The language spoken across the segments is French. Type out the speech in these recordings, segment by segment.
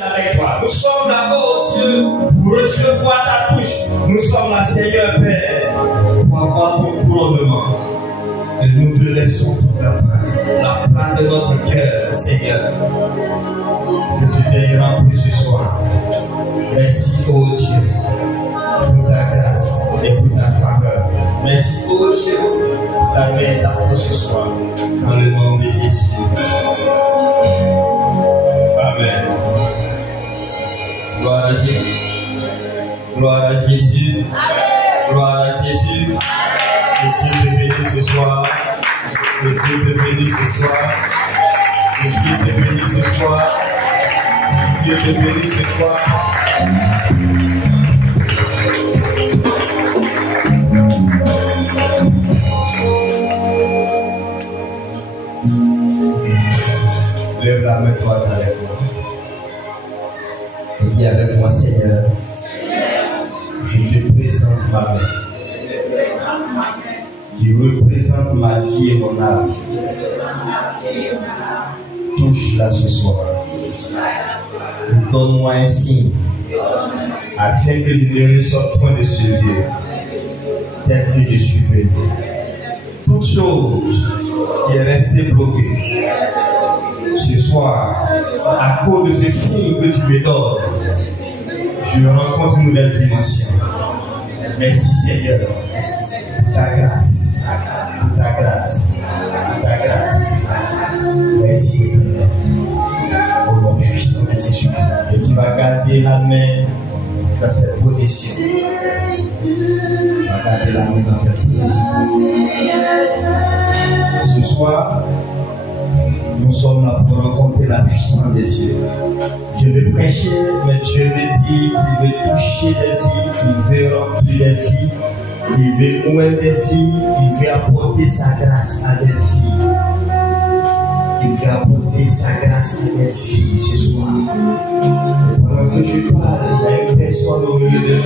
Avec toi. Nous sommes là, oh Dieu, pour recevoir ta touche. Nous sommes là, Seigneur Père, pour avoir ton couronnement. Et nous te laissons toute la place de notre cœur, Seigneur. Que tu t'aies rempli ce soir. Merci, oh Dieu, pour ta grâce et pour ta faveur. Merci, oh Dieu, pour ta main et ta force ce soir. Dans le nom de Jésus. Amen. Gloire à Jésus. Gloire à Jésus. Gloire à Jésus. Que Dieu te bénisse ce soir. Que Dieu te bénisse ce soir. Que Dieu te bénisse ce soir. Que Dieu te bénisse ce soir. Lève la main droite avec moi. Et dis avec moi, Seigneur, je te présente ma main. Je représente ma vie et mon âme. Touche-la ce soir. Donne-moi un signe afin que je ne ressorte point de ce lieu tel que je suis venu. Toute chose qui est restée bloquée ce soir, à cause de ce signe que tu me donnes, je rencontre une nouvelle dimension. Merci Seigneur pour ta grâce, pour ta grâce, pour ta grâce. Merci Père, au nom puissant de Jésus. Et tu vas garder la main dans cette position. Tu vas garder la main dans cette position. Ce soir, nous sommes là pour rencontrer la puissance de Dieu. Je vais prêcher, mais Dieu me dit qu'il veut toucher des vies, il veut remplir des vies, il veut ouvrir des vies, il veut apporter sa grâce à des filles. Il veut apporter sa grâce à des filles ce soir. Et pendant que je parle, il y a une personne au milieu de nous.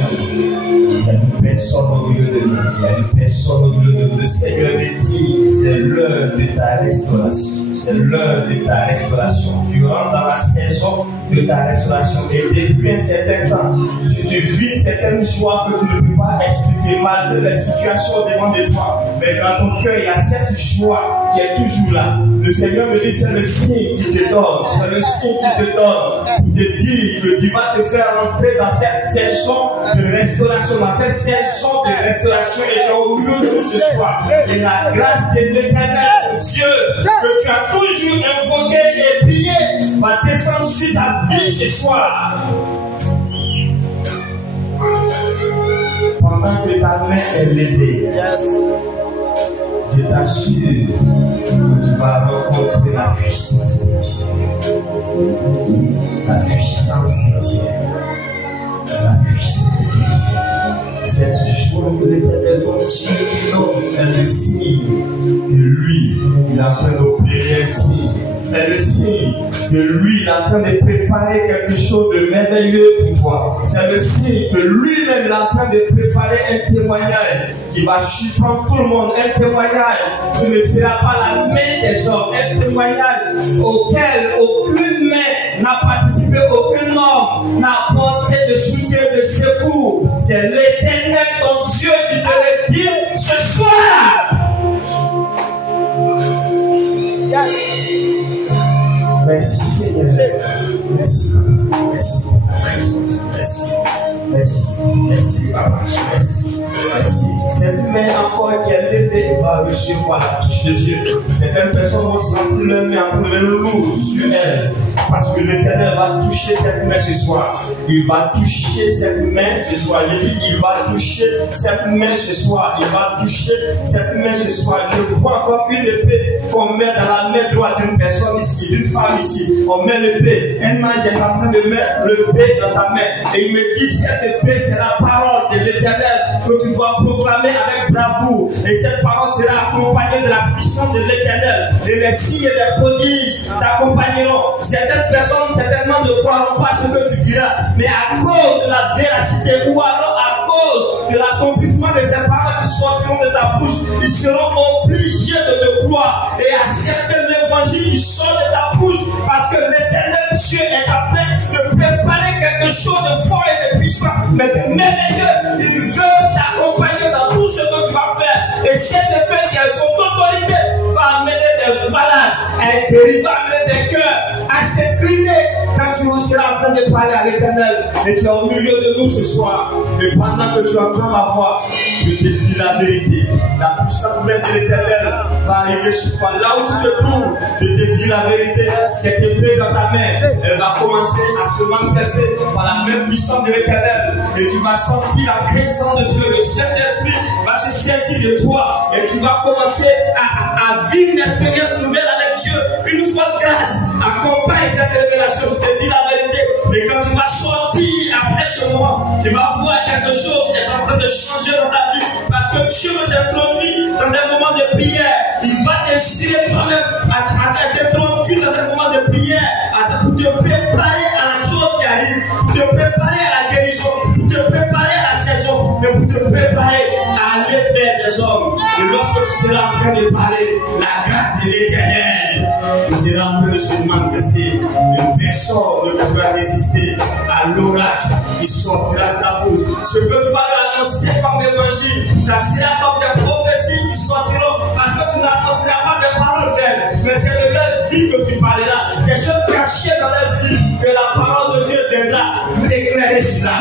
Il y a une personne au milieu de nous. Il y a une personne au milieu de nous. Le Seigneur me dit, c'est l'heure de ta restauration. C'est l'heure de ta restauration. Tu rentres dans la saison de ta restauration. Et depuis un certain temps, tu vis certaines joies que tu ne peux pas expliquer malgré les situations devant de toi. Mais dans ton cœur, il y a cette joie qui est toujours là. Le Seigneur me dit, c'est le signe qui te donne. C'est le signe qui te donne. Il te dit que tu vas te faire entrer dans cette saison de restauration. Dans cette saison de restauration et au milieu de nous ce soir. Et la grâce de l'Éternel, Dieu, que tu as toujours invoqué et prié, va descendre sur ta vie ce soir. Pendant que ta main est levée, je t'assure que tu vas rencontrer la puissance de Dieu. La puissance de Dieu. La puissance de Dieu. Cette joie que l'Éternel continue est le signe que lui, il est en train d'opérer ainsi. C'est le signe que lui, il est en train de préparer quelque chose de merveilleux pour toi. C'est le signe que lui-même, il est en train de préparer un témoignage qui va surprendre tout le monde. Un témoignage qui ne sera pas la main des hommes. Un témoignage auquel aucune main n'a participé, aucun homme n'a apporté de soutien, de secours. C'est l'Éternel, ton Dieu, qui te le dit ce soir. Merci Seigneur. Merci. Merci. Merci. Merci. Merci, Papa. Merci. Merci. Cette main encore qui est levée va recevoir la touche de Dieu. Certaines personnes vont sentir leur main en train de lourd sur elle. Parce que l'Éternel va toucher cette main ce soir. Il va toucher cette main ce soir. Je dis, il va toucher cette main ce soir. Il va toucher cette main ce soir. Je vois encore une épée qu'on met dans la main droite d'une personne ici, d'une femme ici. On met l'épée. Un ange est en train de mettre l'épée dans ta main. Et il me dit, cette épée, c'est la parole de l'Éternel que tu dois proclamer avec bravoure. Et cette parole sera accompagnée de la puissance de l'Éternel. Et les signes et les prodiges t'accompagneront. Certaines personnes certainement ne croiront pas ce que tu diras, mais à cause de la véracité ou alors à cause de l'accomplissement de ces paroles qui sortiront de ta bouche, ils seront obligés de te croire. Et à certains évangiles qui sortent de ta bouche parce que l'Éternel Dieu est en train de préparer choses de fort et de puissant, mais de merveilleux. Il veut t'accompagner dans tout ce que tu vas faire. Et cette épée qui a son autorité va amener des malades à être guéris, va amener des cœurs à s'incliner quand tu seras en train de parler à l'Éternel. Et tu es au milieu de nous ce soir. Et pendant que tu entends ma voix, je te dis la vérité. La puissance même de l'Éternel va arriver sur toi. Là où tu te trouves, je te dis la vérité. Cette épée dans ta main, elle va commencer à se manifester par la même puissance de l'Éternel. Et tu vas sentir la présence de Dieu. Le Saint-Esprit va se saisir de toi. Et tu vas commencer à vivre une expérience nouvelle avec Dieu. Une fois de grâce, accompagne cette révélation. Je te dis la vérité. Et quand tu vas sortir après ce moment, tu vas voir quelque chose qui est en train de changer dans ta vie. Parce que Dieu t'introduit dans des moments de prière. Il va t'inspirer toi-même à t'introduire dans des moments de prière, pour te préparer à la chose qui arrive, pour te préparer à la guérison, pour te préparer à la saison, mais pour te préparer à aller vers des hommes. Et lorsque tu seras en train de parler, la grâce de l'Éternel sera en train de se manifester. Une personne ne pourra résister à l'orage qui sortira de ta bouche. Ce que tu vas leur annoncer comme évangile, ça sera comme des prophéties qui sortiront, parce que tu n'annonceras pas des paroles vaines, mais c'est de leur vie que tu parleras. Des choses cachées dans leur vie, que la parole de Dieu viendra éclairer cela.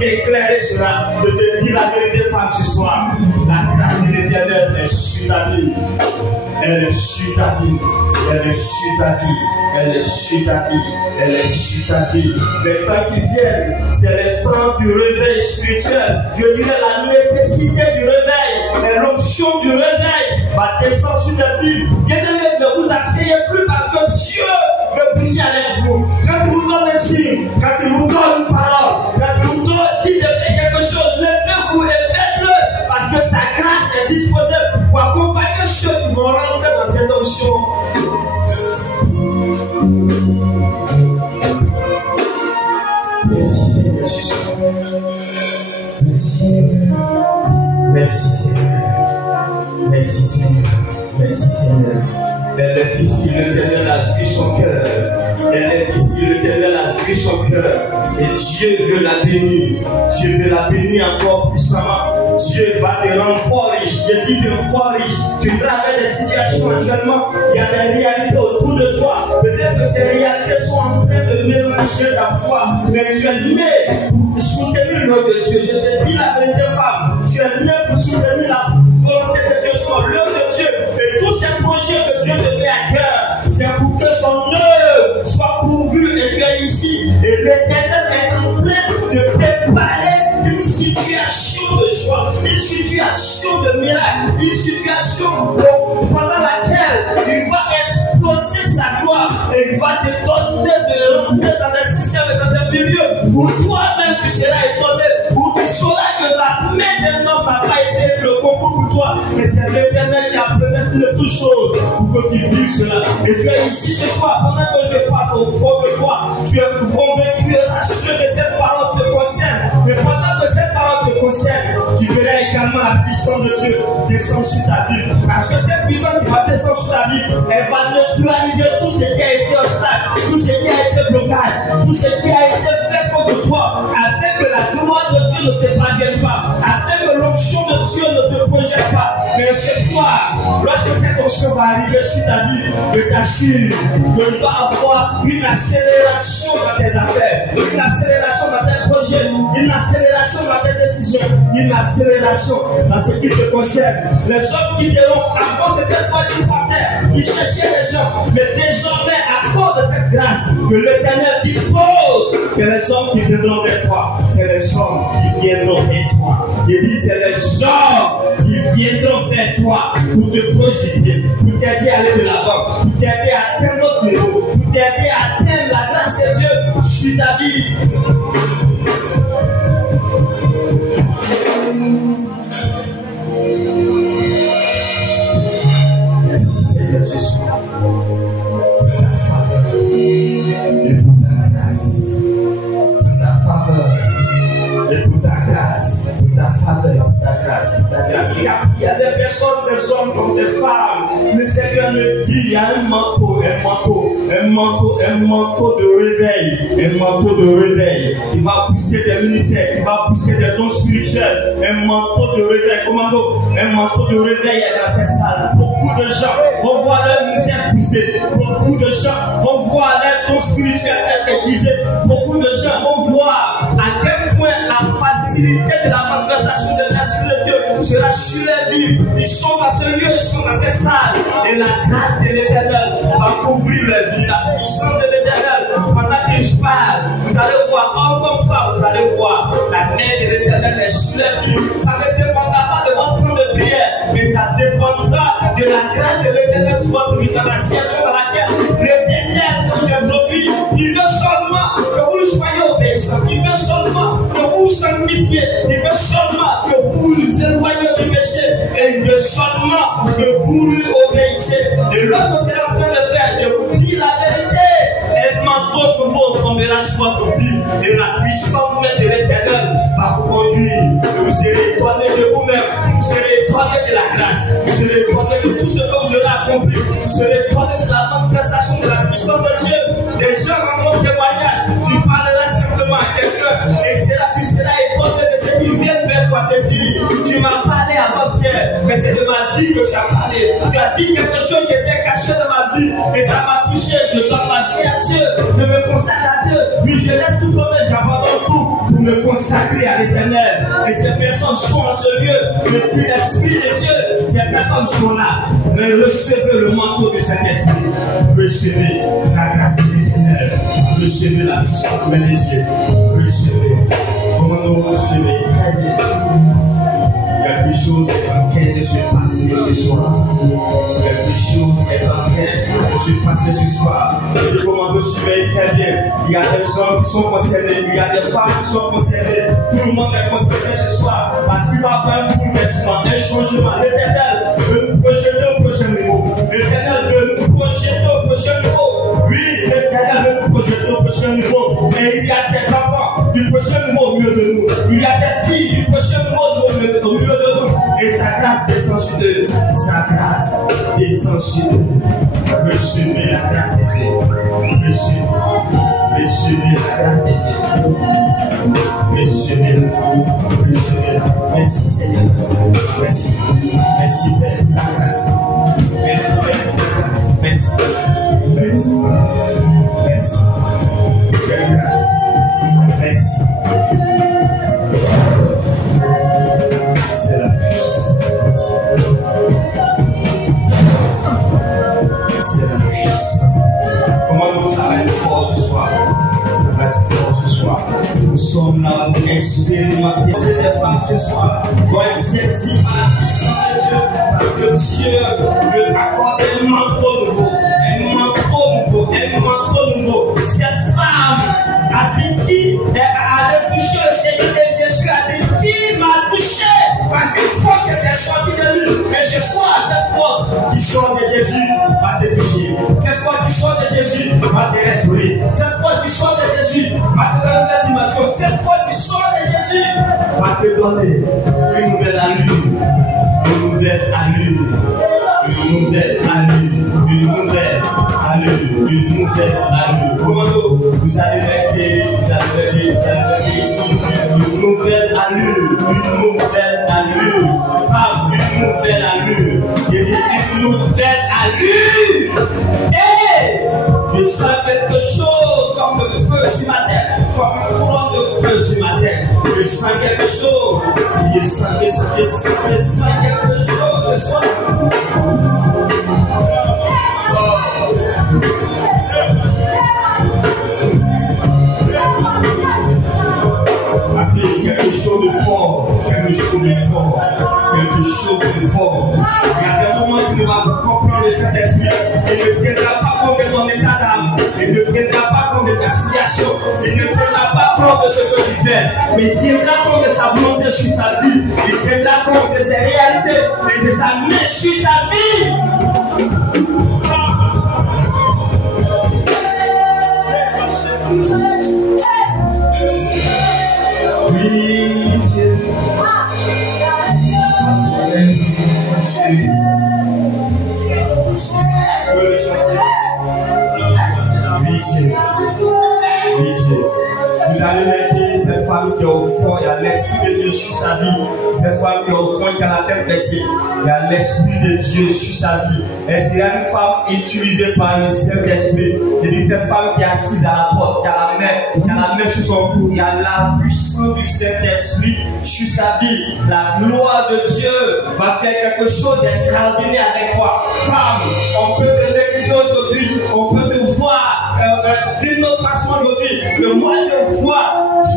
Éclairer cela. Je te dis la vérité, femme, ce soir. La grâce de l'Éternel est sur ta vie. Elle est sur ta vie. Elle est sur ta vie. Elle est sur ta vie. Elle est sur ta vie. Les temps qui viennent, c'est le temps du réveil spirituel. Je dirais la nécessité du réveil. Et l'onction du réveil va descendre sur ta vie. Bien-aimés, ne vous asseyez plus parce que Dieu veut prier avec vous. Quand il vous donne un signe, quand il vous donne une parole, quand il vous dit de faire quelque chose, levez-vous et faites-le. Parce que sa grâce est disposée pour accompagner ceux qui vont rentrer dans cette onction. Merci Seigneur, Jésus. Merci Seigneur. Merci Seigneur. Merci Seigneur. Merci Seigneur. Elle est ici, l'Éternel a vu son cœur. Elle est ici, l'Éternel a vu son cœur. Et Dieu veut la bénir. Dieu veut la bénir encore puissamment. Dieu va te rendre fort riche. Je dis bien fort riche. Tu traverses des situations actuellement. Il y a des réalités autour de toi. Peut-être que ces réalités sont en train de mélanger ta foi. Mais tu es né pour soutenir l'œuvre de Dieu. Je te dis la vérité, femme. Tu es né pour soutenir la volonté de Dieu, son l'œuvre de Dieu. Et tous ces projets que Dieu te met à cœur, c'est pour que son œuvre soit pourvue et que ici. Et l'Éternel est en train de préparer une situation de joie, une situation de miracle, une situation pendant laquelle il va exploser sa gloire et il va te donner de rentrer dans des systèmes et dans des milieux où toi-même tu seras étonné, où tu sauras que la main d'un homme n'a pas été le concours pour toi, mais c'est l'Éternel qui a prédestiné toutes choses pour que tu vives cela. Et tu es ici ce soir, pendant que je parle au fond de toi, tu es convaincu et rassuré que cette parole te concerne. Mais pendant que cette parole te concerne, tu verras également la puissance de Dieu descendre sur ta vie. Parce que cette puissance qui va descendre sur ta vie, elle va neutraliser tout ce qui a été obstacle, tout ce qui a été blocage, tout ce qui a été fait contre toi, afin que la gloire de Dieu ne te parvienne pas, afin que l'onction de Dieu ne te projette pas. Mais ce soir, lorsque cette onction va arriver sur ta vie, je t'assure que tu vas avoir une accélération dans tes affaires, une accélération dans tes projets, une accélération dans tes décisions, une accélération dans ce qui te concerne. Les hommes qui diront, avant c'était toi qui partais, qui cherchait les gens, mais désormais à cause de cette grâce que l'Éternel dispose, que les hommes qui viendront vers toi, que les hommes qui viendront vers toi. Il dit c'est les hommes qui viendront vers toi pour te projeter, pour t'aider à aller de l'avant, pour t'aider à atteindre notre niveau, pour t'aider à atteindre la grâce de Dieu sur ta vie. Merci Seigneur Jésus pour ta faveur et pour ta grâce, pour ta faveur et pour ta grâce, pour ta faveur, pour ta grâce, pour ta grâce. Il y a des personnes, des hommes comme des femmes. Le Seigneur me dit, il y a un manteau un manteau de réveil, un manteau de réveil qui va pousser des ministères, qui va pousser des dons spirituels, un manteau de réveil, commando, un manteau de réveil est dans cette salle. Beaucoup de gens vont voir leur ministère pousser, beaucoup de gens vont voir leur don spirituel être aiguisé, beaucoup de gens vont voir à quel point la facilité de la manifestation de l'Esprit de Dieu sera sur les vies. Ils sont dans ce lieu, ils sont dans cette salle, et la grâce de l'Éternel va couvrir les vies, la puissance de l'Éternel. Pendant que je parle, vous allez voir, en comme femme, vous allez voir la main de l'Éternel est sur les vies. Ça ne dépendra pas de votre temps de prière, mais ça dépendra de la grâce de l'Éternel sur votre vie, dans la situation dans laquelle l'Éternel vous introduit. Il veut seulement que vous soyez obéissants, il veut seulement que vous vous sanctifiez, il veut seulement que vous vous éloignez du péché, et il veut seulement que vous lui obéissez. Et lorsque vous êtes en train de faire, je vous dis la vérité, un manteau nouveau tombera sur votre vie, et la puissance même de l'Éternel va vous conduire. Et vous serez étonnés de vous-même, vous serez étonnés de la grâce, vous serez étonnés de tout ce que vous aurez accompli, vous serez étonnés de la manifestation de la puissance de Dieu. Des gens rendront témoignage, tu parleras simplement à quelqu'un, et tu seras étonné de ce qui viennent vers toi te dire. Tu m'as parlé avant-hier, mais c'est de ma vie que tu as parlé. Tu as dit quelque chose qui était caché dans ma vie, et ça m'a touché. Je donne ma vie à Dieu, je me consacre à Dieu. Oui, je laisse tout tomber, j'abandonne tout pour me consacrer à l'Éternel. Et ces personnes sont en ce lieu, depuis l'Esprit de Dieu. Ces personnes sont là, mais recevez le manteau de cet esprit, recevez la grâce de l'Éternel, recevez la puissance de Dieu, recevez. Comment nous recevez? Quelque chose est en train de se passer ce soir. Quelque chose est en train de se passer ce soir. Et le commando surveille très bien. Il y a des hommes qui sont concernés, il y a des femmes qui sont concernées. Tout le monde est concerné ce soir. Parce qu'il va y avoir un bouleversement, un changement. L'Éternel veut nous projeter au prochain niveau. L'Éternel veut nous projeter au prochain niveau. Oui, l'Éternel veut nous projeter au prochain niveau. Et il y a des enfants du prochain niveau au milieu de nous. Il y a ces filles du prochain niveau au milieu de nous. Et sa grâce descend sur eux. Sa grâce descend sur eux. Recevez la grâce de Dieu. Recevez la grâce de Dieu. Recevez-la. Merci Seigneur. Merci. Merci Père de ta grâce. Merci Père de ta grâce. Merci. Merci. Merci. C'est la grâce. Merci. C'est la puissance de Dieu. C'est la puissance de Dieu. Comment nous, ça va être fort ce soir? Ça va être fort ce soir. Nous sommes là pour expérimenter. C'est des femmes ce soir vont être saisies par la puissance de Dieu. Parce que Dieu veut accorder un manteau nouveau. Un manteau nouveau. Un manteau nouveau. Cette femme a dit qui a touché le Seigneur et Jésus a dit qui m'a touché. Parce qu'une force était sortie de lui. Et ce soir, cette force qui sort de Jésus va te toucher. Cette force qui sort de Jésus va te restaurer. Cette force qui sort de Jésus va te donner une dimension. Cette force qui sort de Jésus va te donner une nouvelle allure. Une nouvelle allure. Une nouvelle allure. Une nouvelle allure. Une nouvelle allure. Commando, vous allez mettre ici. Une nouvelle allure. Une nouvelle allure. Femme, une nouvelle allure. J'ai dit une nouvelle allure. Et je sens quelque chose comme le feu sur ma tête. Comme une couronne de feu sur ma tête. Je sens quelque chose. Je sens quelque chose. Je sens. Ma fille, quelque chose de fort, quelque chose de fort, quelque chose de fort. Il y a des moments où tu ne vas pas comprendre le Saint-Esprit. Il ne tiendra pas compte de ton état d'âme. Il ne tiendra pas compte de ta situation. Il ne tiendra pas compte de ce que tu fais. Mais il tiendra compte de sa volonté sur ta vie. Il tiendra compte de ses réalités et de sa main sur ta vie. Oui, Dieu. Merci. J'allais dire, cette femme qui est au fond, il y a l'Esprit de Dieu sur sa vie. Cette femme qui est au fond, qui a la tête baissée, il y a l'Esprit de Dieu sur sa vie. Et c'est une femme utilisée par le Saint-Esprit. Il dit, cette femme qui est assise à la porte, qui a la main sur son cou, il y a la puissance du Saint-Esprit sur sa vie. La gloire de Dieu va faire quelque chose d'extraordinaire avec toi. Femme, on peut te réaliser aujourd'hui, on peut te voir d'une autre façon aujourd'hui. Mais moi je vois,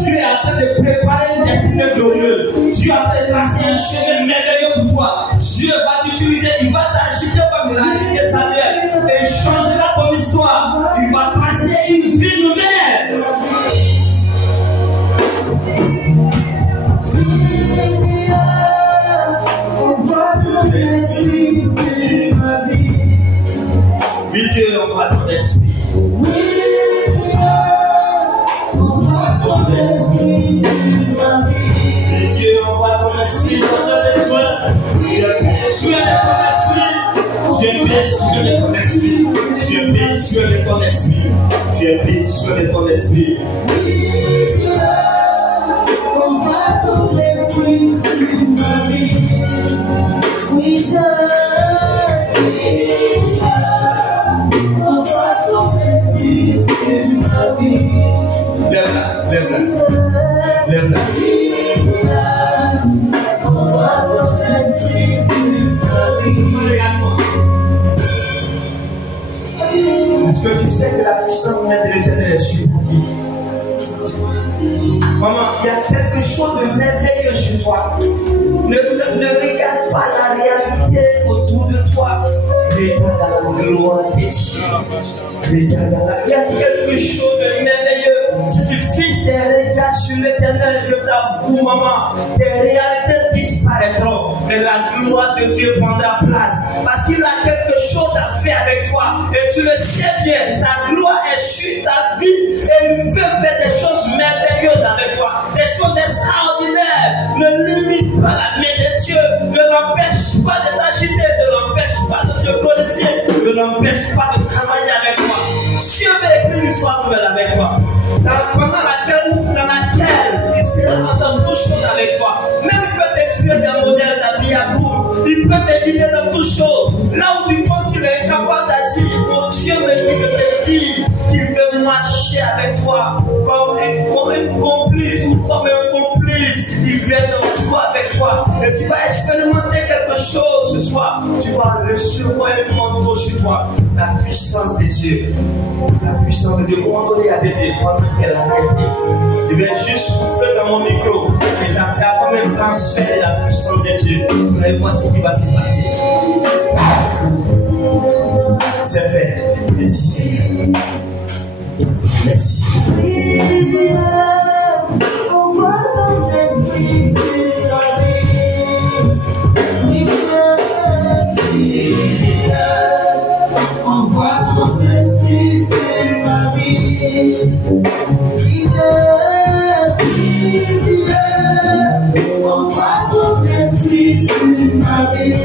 Dieu est en train de préparer une destinée glorieuse. Dieu est en train de tracer un chemin merveilleux pour toi. Dieu va t'utiliser, il va t'agiter comme il a agité Samuel. Et il changera ton histoire. Il va tracer une vie nouvelle. Oui Dieu, on voit ton esprit. Dieu, on voit ton esprit, on a besoin. J'ai besoin de ton esprit. J'ai besoin de ton esprit. J'ai besoin de ton esprit. J'ai besoin de ton esprit. On voit ton esprit sur ma vie. Oui, Dieu. On voit ton esprit sur ma vie. Lève-la, lève-la. Lève-la. Est-ce que tu sais que la puissance de l'Éternel est sur ta vie? Maman, il y a quelque chose de merveilleux sur toi. Ne regarde pas la réalité autour de toi. Regarde la gloire de Dieu. Regarde il y a quelque chose de merveilleux. Si tu fixes tes regards sur l'Éternel, je t'avoue, maman, tes réalités disparaîtront. Mais la gloire de Dieu prendra place. Parce qu'il a quelque chose à faire avec toi. Et tu le sais bien, sa gloire est sur ta vie. Et il veut faire des choses merveilleuses avec toi. Des choses extraordinaires. Ne limite pas la main de Dieu. Ne l'empêche pas de t'agiter. Ne l'empêche pas de se glorifier. Ne l'empêche pas de travailler avec toi. Dieu veut écrire une histoire nouvelle avec toi. Pendant laquelle il sera dans toutes choses avec toi. Même il peut t'expliquer des modèles d'habits à court. Il peut te guider dans toutes choses. Là où tu penses qu'il est incapable d'agir, mon Dieu me dit de te dire qu'il veut marcher avec toi comme un complice ou comme un complice. Il vient dans toi avec toi. Et tu vas expérimenter quelque chose ce soir. Tu vas recevoir un manteau sur toi. La puissance de Dieu. La puissance de Dieu. Comment on regarde bébé pendant qu'elle a arrêté? Je vais juste souffler dans mon micro. Et ça sera comme un transfert de la puissance de Dieu. Mais voici ce qui va se passer. C'est fait. Merci Seigneur. Merci Seigneur. On voit ton esprit sur la vie. On voit ton esprit sur ma vie. On voit ton esprit sur ma vie.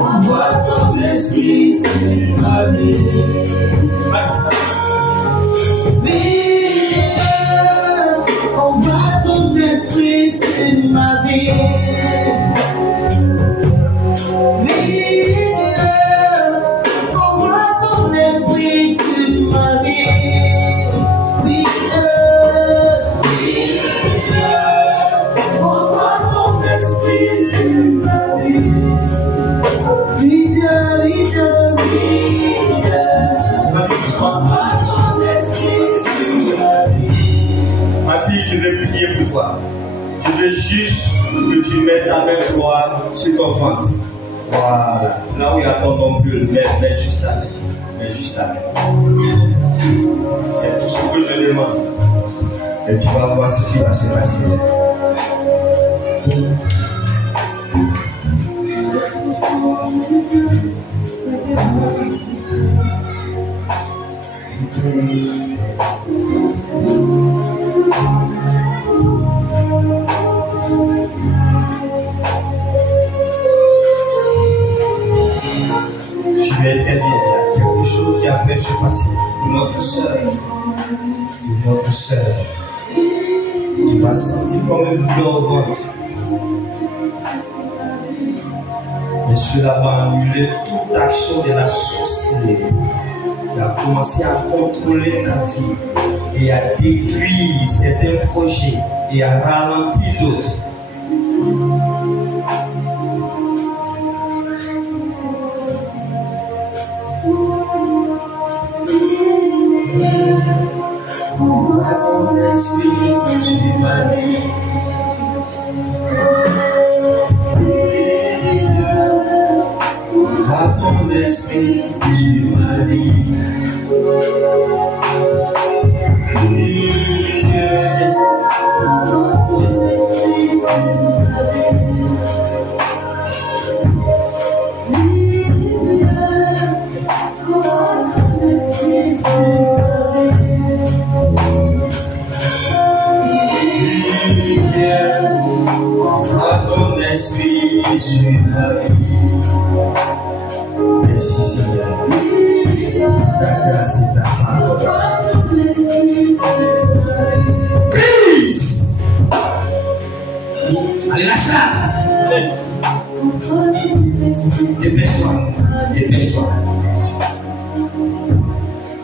On voit ton esprit sur ma vie. On voit ton esprit sur ma vie. On voit ton esprit sur ma vie. On voit ton esprit sur ma vie. On voit ton esprit sur ma vie. Ma fille, je vais prier pour toi. Je veux juste que tu mettes ta main droite sur ton ventre. Voilà. Là où il y a ton ombule, mets juste ta main. Mets juste ta main. C'est tout ce que je demande. Et tu vas voir ce qui va se passer. passer. Pour notre soeur, tu vas sentir comme une douleur au ventre. Mais cela va annuler toute action de la sorcellerie qui a commencé à contrôler ta vie et à détruire certains projets et à ralentir d'autres. Envoie ton esprit sur ma vie. Envoie ton esprit sur ma vie. Envoie ton esprit sur ma vie. Envoie ton esprit sur ma Envoie ton esprit sur ma vie. Merci Seigneur. Ta grâce et ta faveur. Peace. Allez, lâche-la. Dépêche-toi. Dépêche-toi.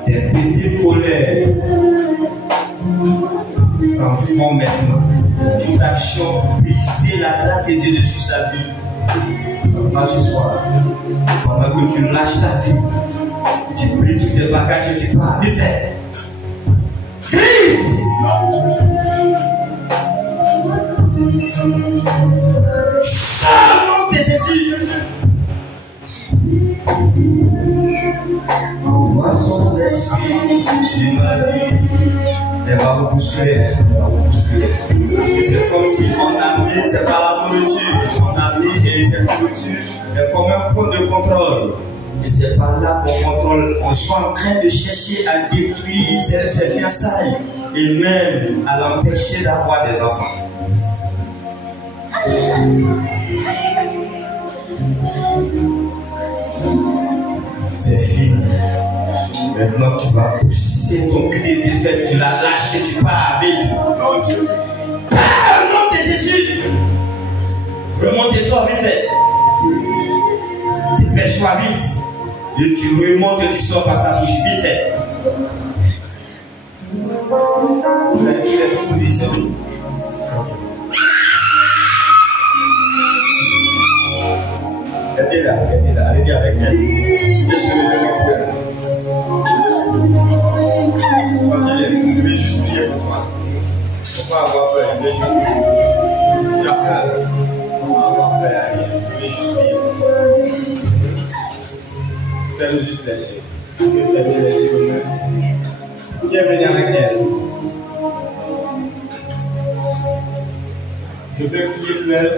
Tes petites colères s'en vont maintenant. Toute action briser la grâce de Dieu sur sa vie. Ça va ce soir. Pendant que tu lâches ta vie, tu plies tous tes bagages et tu pars. Vite fait. Vite. Nom de Jésus. Envoie ton esprit sur ma vie. Elle va vous bousculer, Parce que c'est comme si on a mis, c'est pas la nourriture, on a mis et cette nourriture est comme un point de contrôle. Et c'est par là qu'on contrôle, on est en train de chercher à détruire ses fiançailles et même à l'empêcher d'avoir des enfants. C'est fini. Maintenant, tu vas pousser ton cri de défaite, tu la lâches et tu pars vite. Pars au nom de Jésus. Remonte et sors vite fait. Dépêche-toi vite. Et tu remontes et tu sors par sa bouche vite fait. Il est disponible. Aidez-la, allez-y avec elle. Je suis le genou. Continue, je vais juste prier pour toi. Il ne faut pas avoir peur, je vais juste prier. Tu as peur, il ne faut pas avoir peur, je vais juste prier. Fais-le juste léger. Je vais faire bien léger comme ça. Viens venir avec elle. Je peux prier pour elle.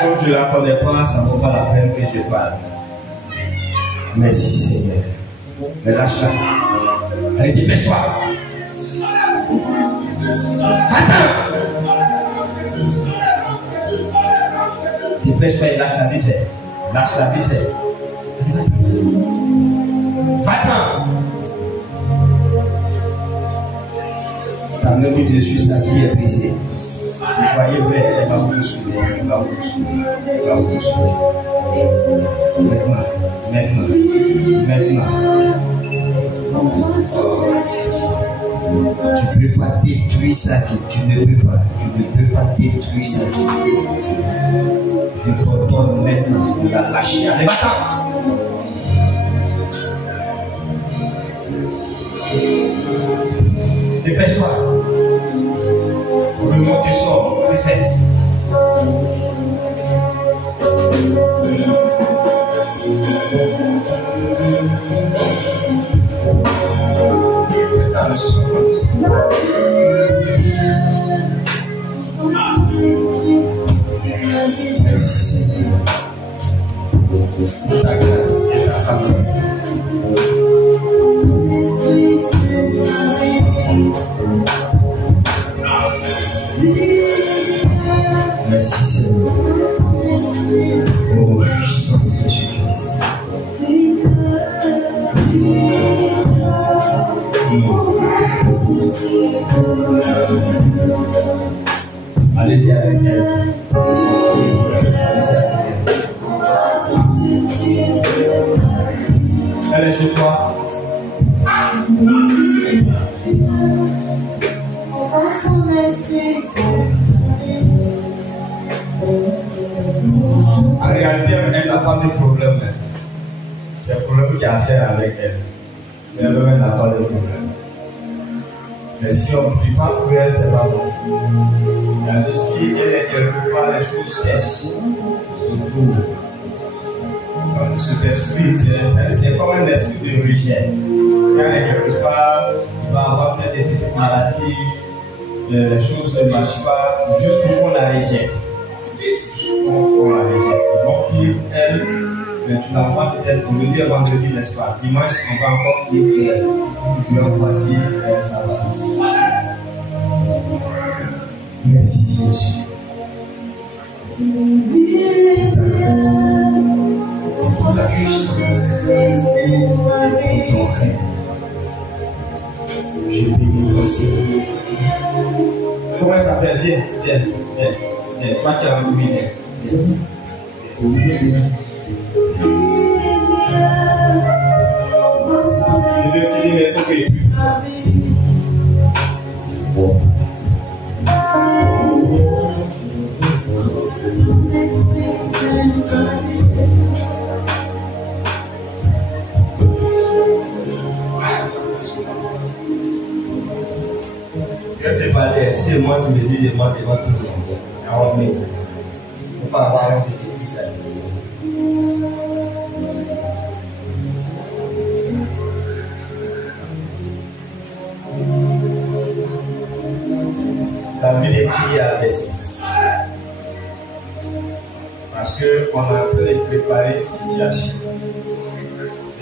Comme je ne la connais pas, ça ne vaut pas la peine que je parle. Merci Seigneur. Mais lâche-la. Allez, dépêche-toi. Va-t'en. Dépêche-toi et lâche-la vite fait. Lâche-la vite fait. Va-t'en. Ta main de sur sa vie est brisée. Joyeux vrai, elle va vous bousculer. Elle va vous bousculer. Elle va vous bousculer. Maintenant. Tu ne peux pas détruire sa vie. Tu ne peux pas détruire sa vie. Je t'ordonne maintenant de la lâcher. Allez, va-t'en. Dépêche-toi. Remonte et sors. Essaie. Dans le souffrance. Merci Seigneur. Ta grâce et ta faveur. n'a pas de problème. C'est le problème qui a à faire avec elle. Mais elle n'a pas de problème. Mais si on ne prie pas pour elle, c'est pas bon. Elle a dit si elle est quelque part, les choses cessent autour. Donc cet esprit, c'est comme un esprit de rejet. Quand elle est quelque part, il va avoir peut-être des petites maladies, les choses ne marchent pas, juste pour qu'on la rejette. On la rejette. Donc pour elle, tu la vois peut-être aujourd'hui et vendredi, n'est-ce pas? Dimanche, on va encore prier pour elle. Toujours voici, ça va. Merci Jésus. Ta grâce, pour ta puissance, pour ton règne. Je bénis ton Seigneur. Comment ça s'appelle? Viens. Toi qui as oublié. Je vais finir, mais il faut qu'il pue. Je te parlais, excuse-moi, tu me dis, je demande devant tout le monde. Alors, mais, il ne faut pas avoir honte de dire ça. La vie des prières a baissé. Parce qu'on est en train de préparer une situation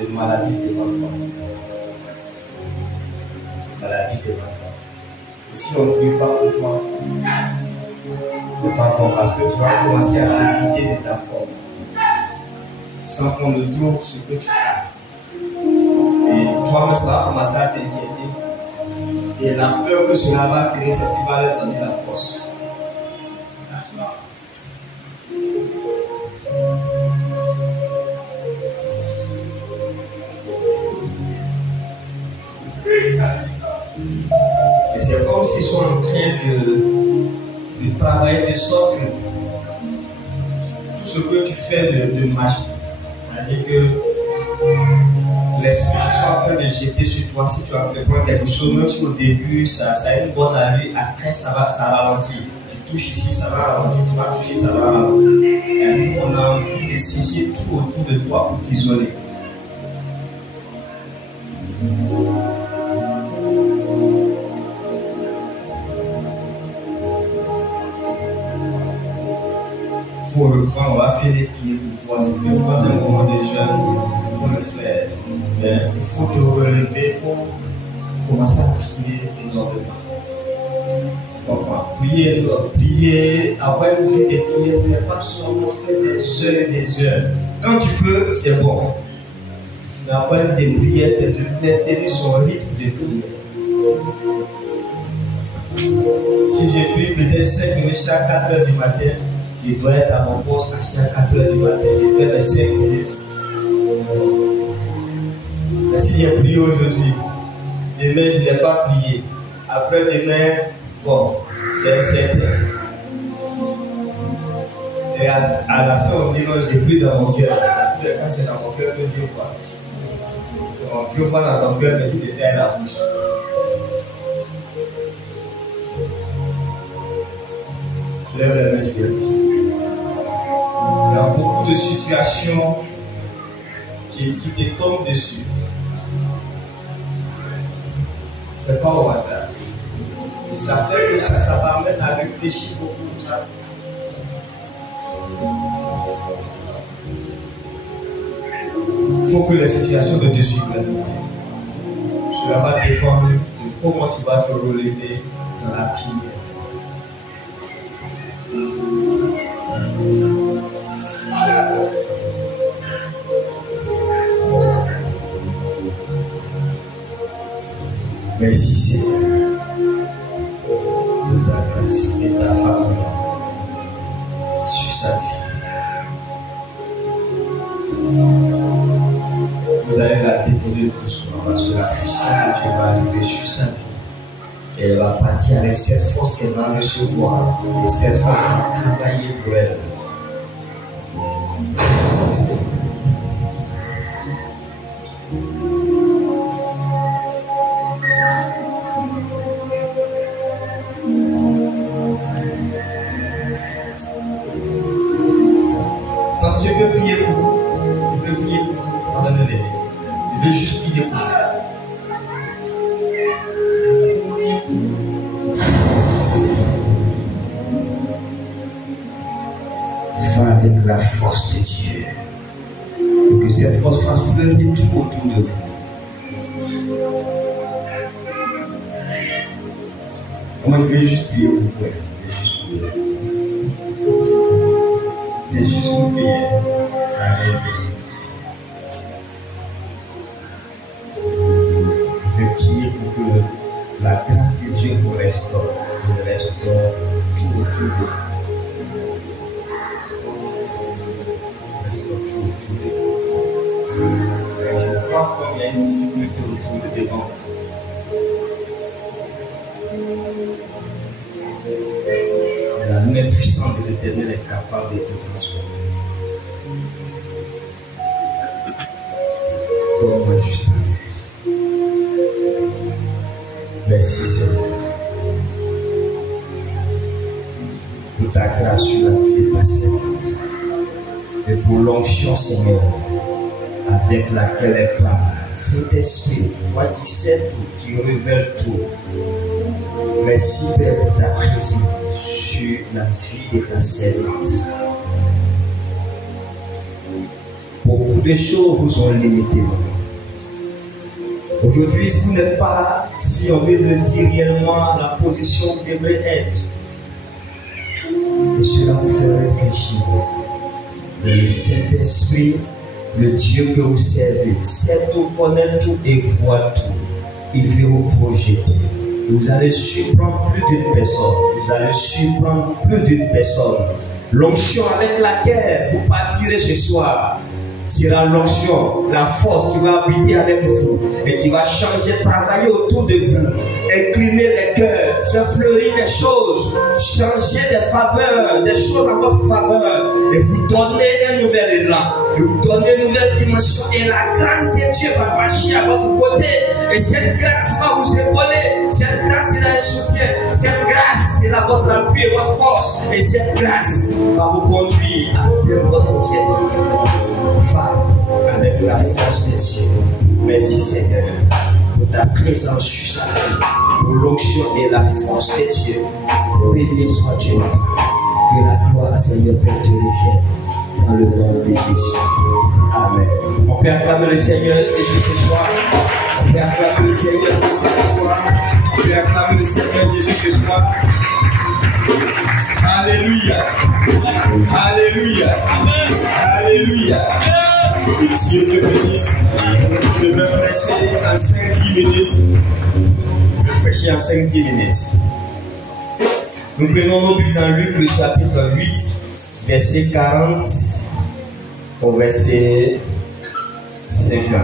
de maladie devant toi. Maladie devant toi. Et si on ne prie pas pour toi, c'est pas bon parce que tu vas commencer à profiter de ta forme sans qu'on ne trouve ce que tu as. Et toi-même, ça va commencer à t'inquiéter. Et la peur que cela va créer, c'est ce qui va leur donner la force. Et c'est comme s'ils sont en train de travailler de sorte que tout ce que tu fais ne marche pas. C'est-à-dire que l'esprit qui sont en train de jeter sur toi, si tu entreprends quelque chose, même si au début ça a une bonne allure, après ça ralentit. Tu touches ici, ça va ralentir, tu vas toucher, ça va ralentir. Et on a envie de sécher tout autour de toi pour t'isoler. Il faut reprendre, on va faire des prières pour toi. C'est que toi, d'un moment de jeûne, il faut le faire. Mais il faut te relever, il faut commencer à prier énormément. Prier, avoir une vie de prière, ce n'est pas seulement faire des heures et des heures. Quand tu peux, c'est bon. Mais avoir une des prières, c'est de maintenir son rythme de prière. Si je prie peut-être 5 minutes chaque 4 heures du matin, je dois être à mon poste à chaque 4 heures du matin et faire les 5 minutes. Mais si j'ai prié aujourd'hui, demain je n'ai pas prié. Après demain, bon, c'est certain. Et à la fin, on dit non, j'ai pris dans mon cœur. Dans tous les cas, c'est dans mon cœur que Dieu voit. C'est mon Dieu voit dans ton cœur, mais il te fait à la bouche. Lève les mains, je vais prier. Il y a beaucoup de situations qui te tombent dessus. C'est pas au hasard. Et ça fait que ça t'amène à réfléchir beaucoup. Ça. Il faut que les situations te suivent. Cela va dépendre de comment tu vas te relever dans la prière. Merci Seigneur de ta grâce et ta faveur sur sa vie. Vous allez la déposer doucement parce que la puissance de Dieu va arriver sur sa vie. Et elle va partir avec cette force qu'elle va recevoir. Et cette force va travailler pour elle. de vous. Va avec la force de Dieu. Et que cette force fasse fleurir tout autour de vous. Comment je vais juste prier pour vous? C'est juste une prière. Je vais prier pour que la grâce de Dieu vous restaure. Vous restaure tout autour de vous. Restaure tout autour de vous. Je vois comme il y a une difficulté autour de devant vous. La main puissante de l'Éternel est capable de te transformer. Donne-moi juste un. Merci Seigneur pour ta grâce sur la vie de ta servante et pour l'onction Seigneur avec laquelle elle parle. Saint-Esprit, toi qui sais tout, qui révèle tout. Merci Père pour ta présence sur la vie de ta servante. Beaucoup de choses vous ont limité. Aujourd'hui, si vous n'êtes pas, si on veut le dire réellement, la position où vous devrez être, et cela vous fait réfléchir. Le Saint-Esprit, le Dieu que vous servez, sait tout, connaît tout et voit tout. Il veut vous projeter. Vous allez surprendre plus d'une personne. Vous allez surprendre plus d'une personne. L'onction avec laquelle vous partirez ce soir sera l'onction, la force qui va habiter avec vous et qui va changer, travailler autour de vous, incliner les cœurs, faire fleurir des choses, changer des faveurs, des choses en votre faveur et vous donner un nouvel élan, et vous donner une nouvelle dimension et la grâce de Dieu va marcher à votre côté et cette grâce va vous épauler, cette grâce sera un soutien, cette grâce sera votre appui et votre force et cette grâce va vous conduire à atteindre votre objectif. Avec la force de Dieu. Merci Seigneur pour ta présence sur sa vie, pour l'onction et la force de Dieu. Béni soit Dieu. Que la gloire, Seigneur Père, te revienne dans le nom de Jésus. Amen. On peut acclamer le Seigneur Jésus ce soir. On peut acclamer le Seigneur Jésus ce soir. On peut acclamer le Seigneur Jésus ce soir. Alléluia. Alléluia. Alléluia. Que Dieu te bénisse. Je vais prêcher en 5-10 minutes. Je vais prêcher en 5-10 minutes. Nous prenons nos Bibles dans Luc, le chapitre 8, verset 40 au verset 50.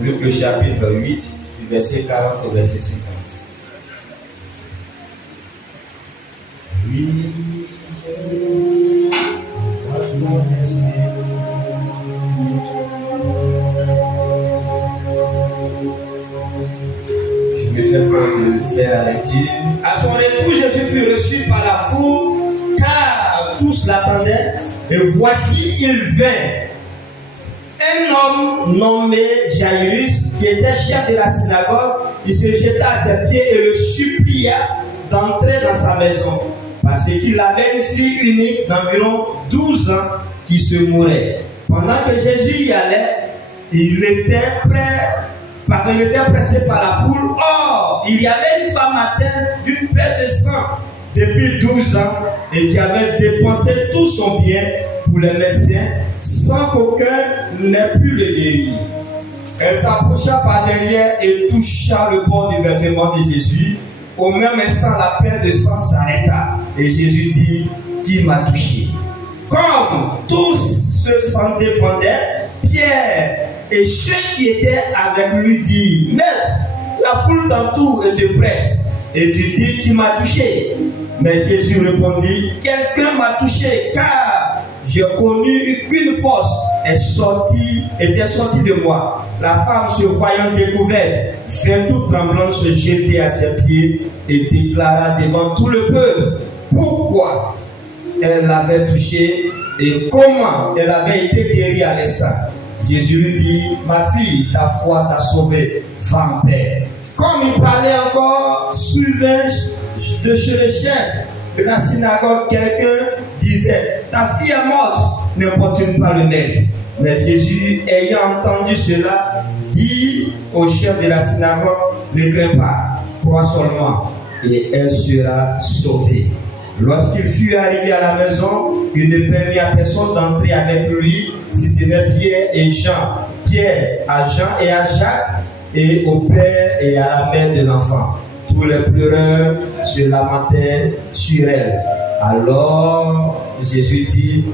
Luc, le chapitre 8, du verset 40 au verset 50. Oui, je me fais fort de faire la lecture. À son retour, Jésus fut reçu par la foule, car tous l'attendaient. Et voici, il vint un homme nommé Jairus, qui était chef de la synagogue. Il se jeta à ses pieds et le supplia d'entrer dans sa maison, parce qu'il avait une fille unique d'environ 12 ans qui se mourait. Pendant que Jésus y allait, il était pressé par la foule. Or, il y avait une femme atteinte d'une perte de sang depuis 12 ans et qui avait dépensé tout son bien pour les médecins sans qu'aucun n'ait pu le guérir. Elle s'approcha par derrière et toucha le bord du vêtement de Jésus. Au même instant, la perte de sang s'arrêta. Et Jésus dit: qui m'a touché? Comme tous ceux s'en défendaient, Pierre et ceux qui étaient avec lui dirent: Maître, la foule t'entoure et te presse, et tu dis qui m'a touché? Mais Jésus répondit: quelqu'un m'a touché, car j'ai connu qu'une force était sortie de moi. La femme, se voyant découverte, vint toute tremblante se jeter à ses pieds et déclara devant tout le peuple pourquoi elle l'avait touché et comment elle avait été guérie à l'instant. Jésus lui dit, ma fille, ta foi t'a sauvée, va en paix. Comme il parlait encore, souvent de chez le chef de la synagogue, quelqu'un disait, ta fille est morte, n'importune pas le maître. Mais Jésus, ayant entendu cela, dit au chef de la synagogue, ne crains pas, crois seulement, et elle sera sauvée. Lorsqu'il fut arrivé à la maison, il ne permit à personne d'entrer avec lui, si ce n'est Pierre et Jean. Pierre à Jean et à Jacques, et au père et à la mère de l'enfant. Tous les pleureurs se lamentaient sur elle. Alors Jésus dit,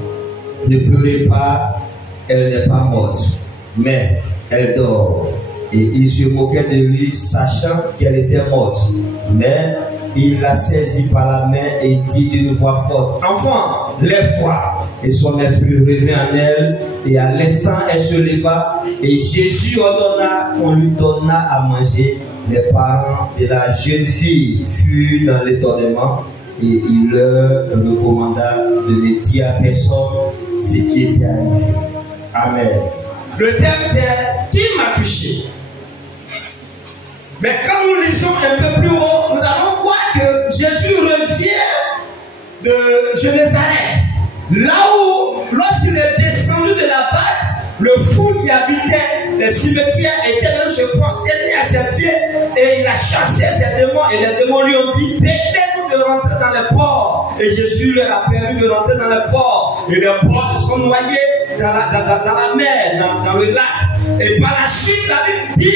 ne pleurez pas, elle n'est pas morte, mais elle dort. Et il se moquait de lui, sachant qu'elle était morte. Mais il la saisit par la main et dit d'une voix forte, enfant, lève-toi. Et son esprit revint en elle, et à l'instant elle se leva, et Jésus ordonna qu'on lui donna à manger. Les parents de la jeune fille furent dans l'étonnement, et il leur recommanda de ne dire à personne ce qui était arrivé. Amen. Le thème c'est qui m'a touché. Mais quand nous lisons un peu plus haut, nous allons voir que Jésus revient de Genèsaret. Là où, lorsqu'il est descendu de la barque, le fou qui habitait les cimetières était même se prosterner à ses pieds et il a chassé ses démons et les démons lui ont dit, permettez-nous de rentrer dans les ports. Et Jésus leur a permis de rentrer dans les ports. Et les ports se sont noyés dans la mer, dans le lac. Et par la suite, la Bible dit,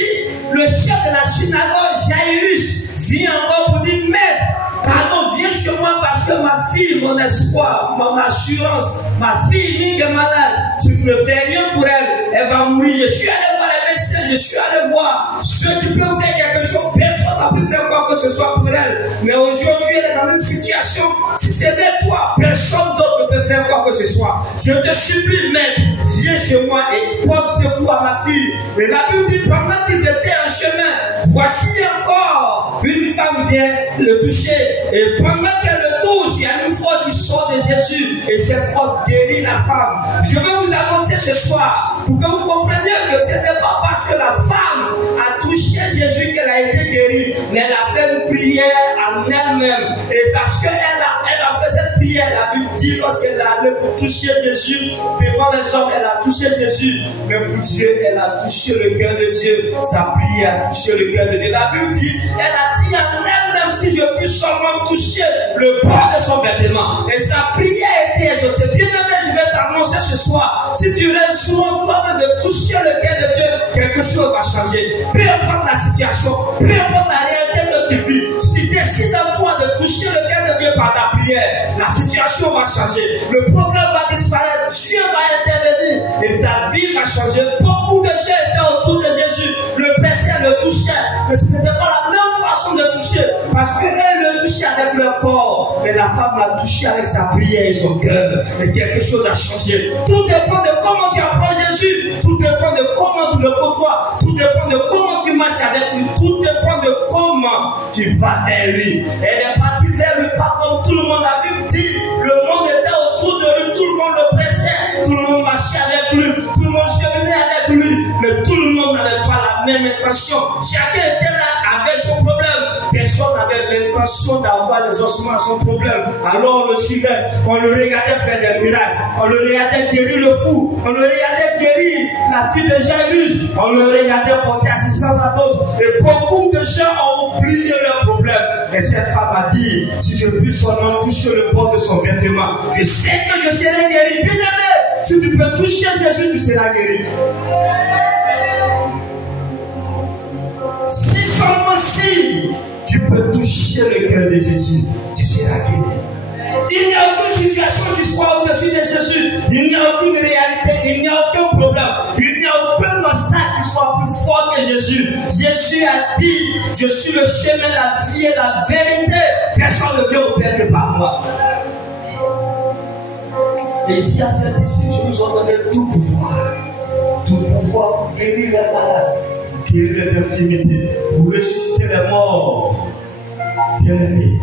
le chef de la synagogue, Jairus, vient encore pour dire, maître, pardon, viens chez moi parce que ma fille, mon espoir, mon assurance, ma fille unique est malade. Tu ne fais rien pour elle, elle va mourir. Je suis allé voir les médecins, je suis allé voir ceux qui peuvent faire quelque chose. Personne n'a pu faire quoi que ce soit pour elle. Mais aujourd'hui, elle est dans une situation, si c'était toi, personne d'autre ne peut faire quoi que ce soit. Je te supplie, maître, viens chez moi et porte secours à ma fille. Et la Bible dit, pendant qu'ils étaient en chemin, voici encore une femme vient le toucher. Et pendant qu'elle le touche, il y a une force qui sort de Jésus. Et cette force guérit la femme. Je veux vous annoncer ce soir, pour que vous compreniez que ce n'est pas parce que la femme a touché Jésus qu'elle a été guérie, mais elle a fait une prière en elle-même. Et parce qu'elle a fait cette prière, la Bible dit, lorsqu'elle est allée pour toucher Jésus, devant les hommes, elle a touché Jésus. Mais pour Dieu, elle a touché le cœur de Dieu. Sa prière a touché le cœur de Dieu. La Bible dit, elle a dit en elle-même, si je puis seulement toucher le bord de son vêtement. Et sa prière était exaucée. Bien aimé, je vais t'annoncer ce soir, si tu restes souvent toi-même de toucher le cœur de Dieu, quelque chose va changer. Peu importe la situation, peu importe la réalité que tu vis, si tu décides en toi de toucher le cœur de Dieu par ta prière, la situation va changer, le problème va disparaître, Dieu va intervenir et ta vie va changer. Beaucoup de gens étaient autour de Jésus, le pressaient, le touchaient, mais ce n'était pas la même façon de toucher, parce qu'elle le touchait avec leur corps, mais la femme l'a touché avec sa prière et son cœur, et quelque chose a changé. Tout dépend de comment tu approches Jésus, tout dépend de comment tu le côtoies, tout dépend de comment tu marches avec lui, tout dépend de comment tu vas vers lui. Elle est partie vers lui, pas comme tout le monde. La Bible dit, le monde était autour de lui, tout le monde le pressait, tout le monde marchait avec lui, tout le monde cheminait avec lui, mais tout le monde n'avait pas la même intention. Chacun était là avec son problème. Personne n'avait l'intention d'avoir les ossements à son problème. Alors on le suivait, on le regardait faire des miracles, on le regardait guérir le fou, on le regardait guérir la fille de Jairus, on le regardait porter assistance à d'autres. Et beaucoup de gens ont oublié leurs problèmes. Et cette femme a dit, si je puis seulement toucher le bord de son vêtement, je sais que je serai guéri. Bien aimé, si tu peux toucher Jésus, tu seras guéri. Si seulement si tu peux toucher le cœur de Jésus, tu seras guéri. Il n'y a aucune situation qui soit au-dessus de Jésus. Il n'y a aucune réalité, il n'y a aucun problème. Il n'y a aucun obstacle qui soit plus fort que Jésus. Jésus a dit, je suis le chemin, la vie et la vérité. Personne ne vient au Père que par moi. Et il dit à ses disciples, je vous ai donné tout pouvoir pour guérir les malades, guérir les infirmités, pour ressusciter les morts. Bien-aimés,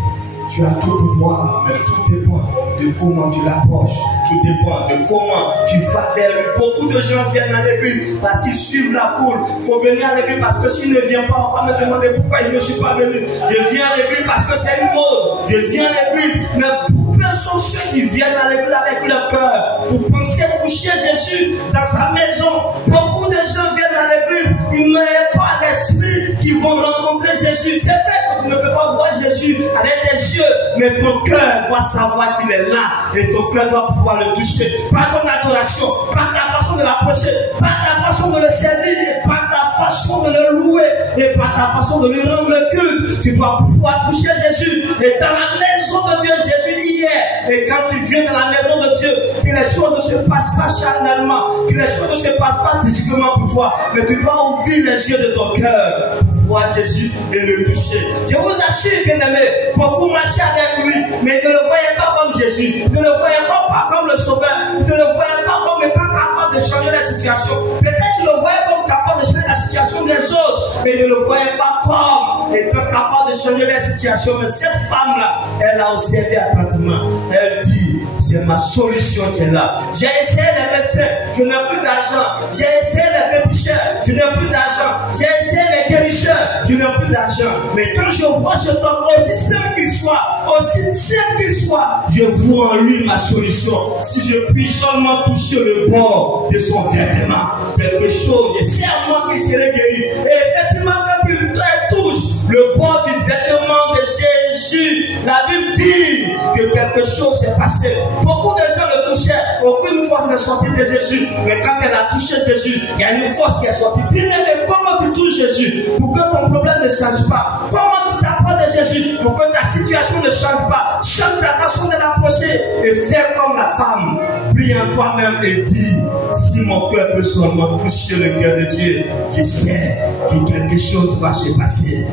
Tu as tout pouvoir, mais tout dépend de comment tu l'approches. Tout dépend de comment tu vas vers lui. Beaucoup de gens viennent à l'église parce qu'ils suivent la foule. Il faut venir à l'église parce que s'il ne vient pas, on va me demander pourquoi je ne suis pas venu. Je viens à l'église parce que c'est une mode. Je viens à l'église, mais peu sont ceux qui viennent à l'église avec leur cœur pour penser toucher Jésus dans sa maison. Beaucoup de gens viennent à l'église, ils n'ont pas d'esprit qui vont rencontrer Jésus. C'est vrai que tu ne peux pas voir Jésus avec tes yeux, mais ton cœur doit savoir qu'il est là et ton cœur doit pouvoir le toucher par ton adoration, par ta façon de l'approcher, par ta façon de le servir, et par ta façon de le louer et par ta façon de lui rendre le culte. Tu dois pouvoir toucher Jésus. Et dans la maison de Dieu, Jésus y est. Et quand tu viens dans la maison de Dieu, que les choses ne se passent pas charnellement, que les choses ne se passent pas physiquement pour toi, mais tu dois ouvrir les yeux de ton cœur pour voir Jésus et le toucher. Je vous assure, bien aimé, beaucoup marchaient avec lui, mais ne le voyaient pas comme Jésus, ne le voyaient pas comme le sauveur, ne le voyaient pas comme étant capable de changer la situation. Peut-être qu'ils le voyaient comme capable de changer la situation des autres, mais ils ne le voyaient pas comme étant capable de changer la situation. Mais cette femme-là, elle a observé attentivement. Elle dit, c'est ma solution qui est là. J'ai essayé les médecins, je n'ai plus d'argent. J'ai essayé les féticheurs, je n'ai plus d'argent. J'ai essayé les guérisseurs, je n'ai plus d'argent. Mais quand je vois cet homme, aussi simple qu'il soit, je vois en lui ma solution. Si je puis seulement toucher le bord de son vêtement, quelque chose, je sais à moi qu'il serait guéri. Et effectivement, quand il touche le bord du vêtement de Jésus, la Bible dit que quelque chose s'est passé. Beaucoup de gens le touchaient, aucune force n'est sortie de Jésus. Mais quand elle a touché Jésus, il y a une force qui est sortie. Bien aimé, comment tu touches Jésus pour que ton problème ne change pas? Comment tu t'approches de Jésus pour que ta situation ne change pas? Change ta façon de l'approcher et fais comme la femme. Prie en toi-même et dis, si mon cœur peut seulement toucher le cœur de Dieu, je sais que quelque chose va se passer.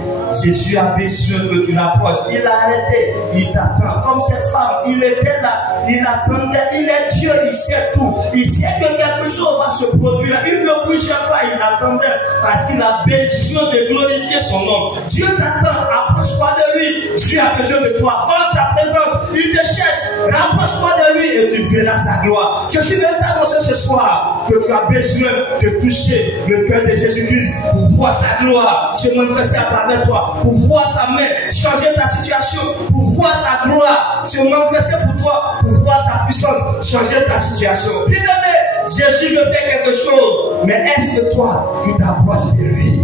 Jésus a besoin que tu l'approches. Il a arrêté, il t'attend. Comme cette femme, il était là, il attendait, il est Dieu, il sait tout. Il sait que quelque chose va se produire. Il ne bougeait pas, il attendait parce qu'il a besoin de glorifier son nom. Dieu t'attend, approche-toi de lui. Dieu a besoin de toi. Vends sa présence, il te cherche. Rapproche-toi de lui et tu verras sa gloire. Je suis venu t'annoncer ce soir que tu as besoin de toucher le cœur de Jésus-Christ pour voir sa gloire se manifester à travers toi. Pour voir sa main changer ta situation, pour voir sa gloire se manifester pour toi, pour voir sa puissance changer ta situation. Bien aimé, Jésus veut faire quelque chose, mais est-ce que toi, tu t'approches de lui?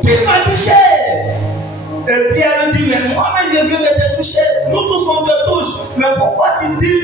Tu m'as touché. Et Pierre dit, mais moi-même je viens de te toucher. Nous tous on te touche. Mais pourquoi tu dis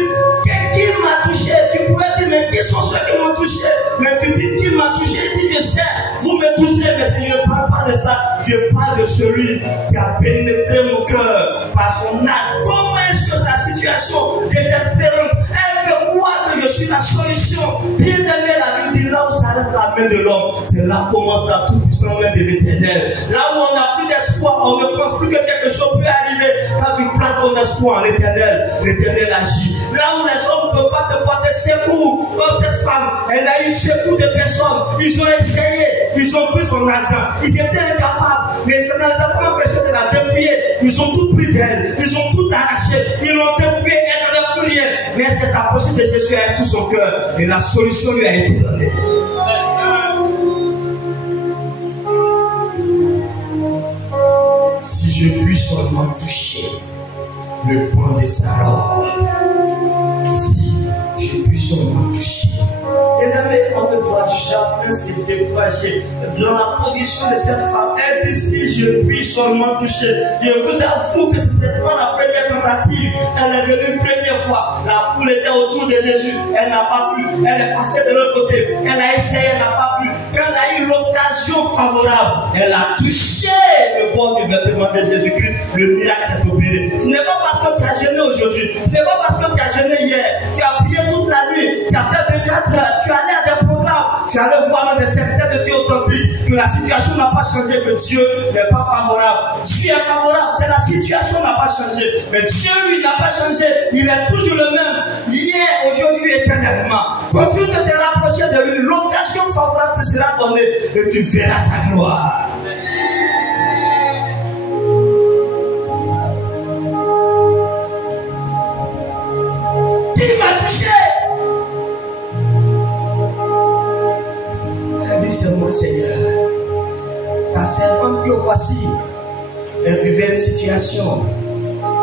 qui m'a touché? Tu pourrais dire, mais qui sont ceux qui m'ont touché? Mais tu dis, qui m'a touché? Il dit, je sais, vous me touchez, mais je ne parle pas de ça. Je parle de celui qui a pénétré mon cœur par son acte. Comment est-ce que sa situation désespérante, elle me croit que je suis la solution? Bien aimé, la Bible dit, là où s'arrête la main de l'homme, c'est là où commence la toute-puissante main de l'Éternel. Là où on n'a plus d'espoir, on ne pense plus que quelque chose peut arriver. Quand tu places ton espoir en l'Éternel, l'Éternel agit. Là où les hommes ne peuvent pas te porter secours, comme cette femme, elle a eu secours de personnes. Ils ont essayé, ils ont pris son argent, ils étaient incapables, mais ça ne les a pas empêchés de la dépouiller. Ils ont tout pris d'elle, ils ont tout arraché, ils l'ont dépouillé, elle n'avait plus rien. Mais elle s'est approchée de Jésus avec tout son cœur et la solution lui a été donnée. Si je puis seulement toucher le point de sa robe, si je puis seulement toucher. Mesdames, on ne doit jamais se décourager dans la position de cette femme. Elle dit, si je puis seulement toucher. Je vous avoue que ce n'était pas la première tentative. Elle est venue une première fois. La foule était autour de Jésus. Elle n'a pas pu. Elle est passée de l'autre côté. Elle a essayé, elle n'a pas pu. Quand elle a eu l'occasion favorable, elle a touché le bord du vêtement de Jésus-Christ. Le miracle s'est opéré. Ce n'est pas parce que tu as jeûné aujourd'hui. Ce n'est pas parce que tu as jeûné hier. Tu as prié toute la nuit. Tu as fait 24 heures. Tu es allé à des programmes. Tu es allé voir dans des secteurs de Dieu authentiques. Que la situation n'a pas changé. Que Dieu n'est pas favorable. Dieu est favorable. C'est la situation n'a pas changé. Mais Dieu, lui, n'a pas changé. Il est toujours le même. Hier, aujourd'hui, éternellement. Continue de te rapprocher de lui. L'occasion favorable te sera donné et tu verras sa gloire. Qui m'a touché? Elle dit, c'est moi, Seigneur. Ta servante que voici, elle vivait une situation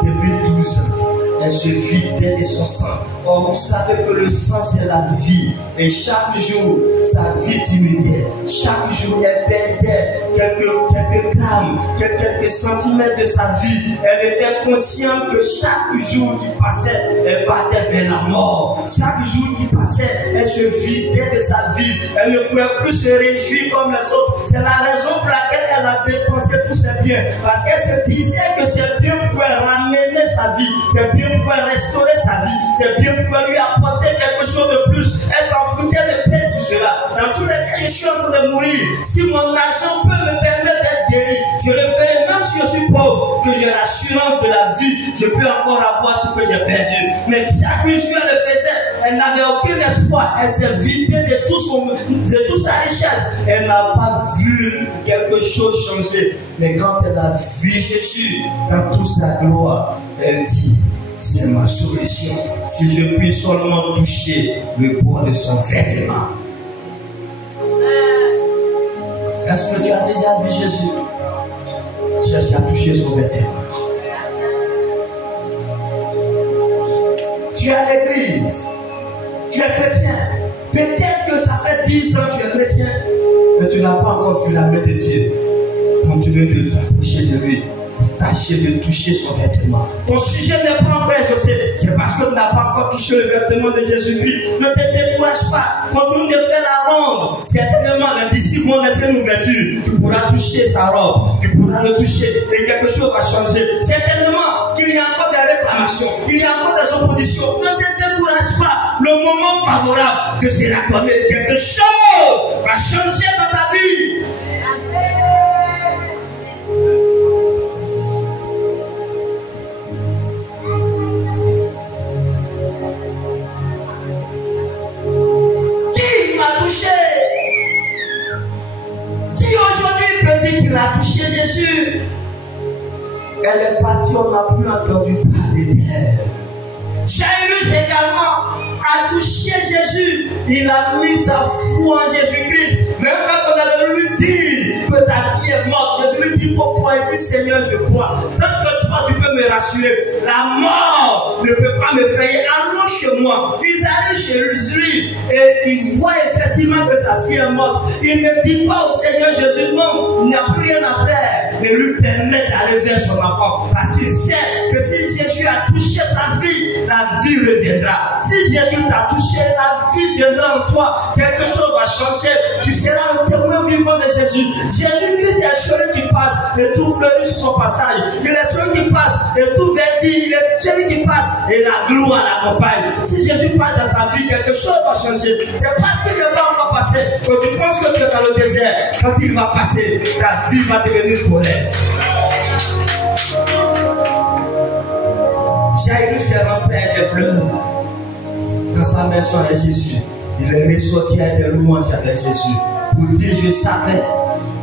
depuis 12 ans. Elle se vidait de son sang. Or, vous savez que le sang, c'est la vie. Et chaque jour, sa vie diminuait. Chaque jour, elle perdait quelques grammes, quelques centimètres de sa vie. Elle était consciente que chaque jour qui passait, elle partait vers la mort. Chaque jour qui passait, elle se vidait de sa vie. Elle ne pouvait plus se réjouir comme les autres. C'est la raison pour laquelle elle a dépensé tous ses biens. Parce qu'elle se disait que ses biens pouvaient ramener sa vie. Ses biens pouvaient restaurer sa vie. Ses biens pouvaient lui apporter quelque chose de plus. Elle s'en foutait de perdre tout cela. Dans tous les cas, je suis en train de mourir. Si mon argent peut me permettre d'être guéri, je le ferai même si je suis pauvre, que j'ai l'assurance de la vie. Je peux encore avoir ce que j'ai perdu. Mais chaque jour, elle le faisait. Elle n'avait aucun espoir. Elle s'est vidée de toute sa richesse. Elle n'a pas vu quelque chose changer. Mais quand elle a vu Jésus dans toute sa gloire, elle dit, c'est ma solution. Si je puis seulement toucher le bout de son vêtement. Est-ce que tu as déjà vu Jésus? Cherche à toucher son vêtement. Tu es à l'église. Tu es chrétien. Peut-être que ça fait 10 ans que tu es chrétien, mais tu n'as pas encore vu la main de Dieu. Continue de t'approcher de lui. Tâchez de toucher son vêtement. Ton sujet n'est pas encore exaucé. C'est parce que tu n'as pas encore touché le vêtement de Jésus-Christ. Ne te décourage pas. Continue de faire la ronde. Certainement, les disciples vont laisser une ouverture. Tu pourras toucher sa robe. Tu pourras le toucher. Et quelque chose va changer. Certainement qu'il y a encore des réclamations. Il y a encore des oppositions. Ne te décourage pas. Le moment favorable te sera donné. Quelque chose va changer dans ta vie. Il a touché Jésus. Elle est partie, on n'a plus entendu parler d'elle. Jairus également a touché Jésus. Il a mis sa foi en Jésus-Christ. Même quand on avait lui dit que ta fille est morte, Jésus lui dit, il faut croire. Il dit, Seigneur, je crois. Tant que toi, tu peux me rassurer. La mort ne peut pas m'effrayer. Allons chez moi. Ils arrivent chez lui et ils voient effectivement que sa fille est morte. Il ne dit pas au Seigneur Jésus, non, il n'a plus rien à faire. Mais lui permet d'aller vers son enfant. Parce qu'il sait que si Jésus a touché sa vie, la vie reviendra. Si Jésus t'a touché, la vie viendra en toi. Quelque chose va changer. Tu seras le témoin vivant de Jésus. Jésus-Christ est celui qui passe et tout fleurit sur son passage. Il est celui qui passe et tout verdit. Il est celui qui passe et la gloire l'accompagne. Si Jésus passe dans ta vie, quelque chose va changer. C'est parce qu'il n'est pas encore passé que tu penses que tu es dans le désert. Quand il va passer, ta vie va devenir forêt. Jairus est rentré avec des pleurs dans sa maison avec Jésus. Il est ressorti avec des louanges avec Jésus. Pour dire, je savais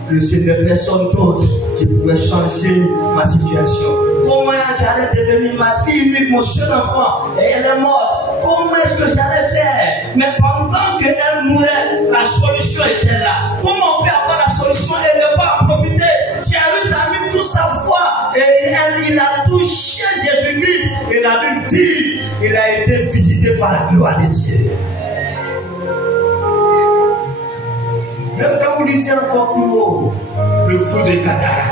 que ce n'est personne d'autre qui pouvait changer ma situation. Comment j'allais devenir ma fille unique, mon seul enfant, et elle est morte. Comment est-ce que j'allais faire? Mais pendant qu'elle mourait, la solution était là. Comment on peut avoir la solution et ne pas en profiter? Jairus a mis toute sa foi et il a touché Jésus-Christ. Et la Bible dit, il a été visité par la gloire de Dieu. Même quand vous lisez encore plus haut, le fou de Gadara,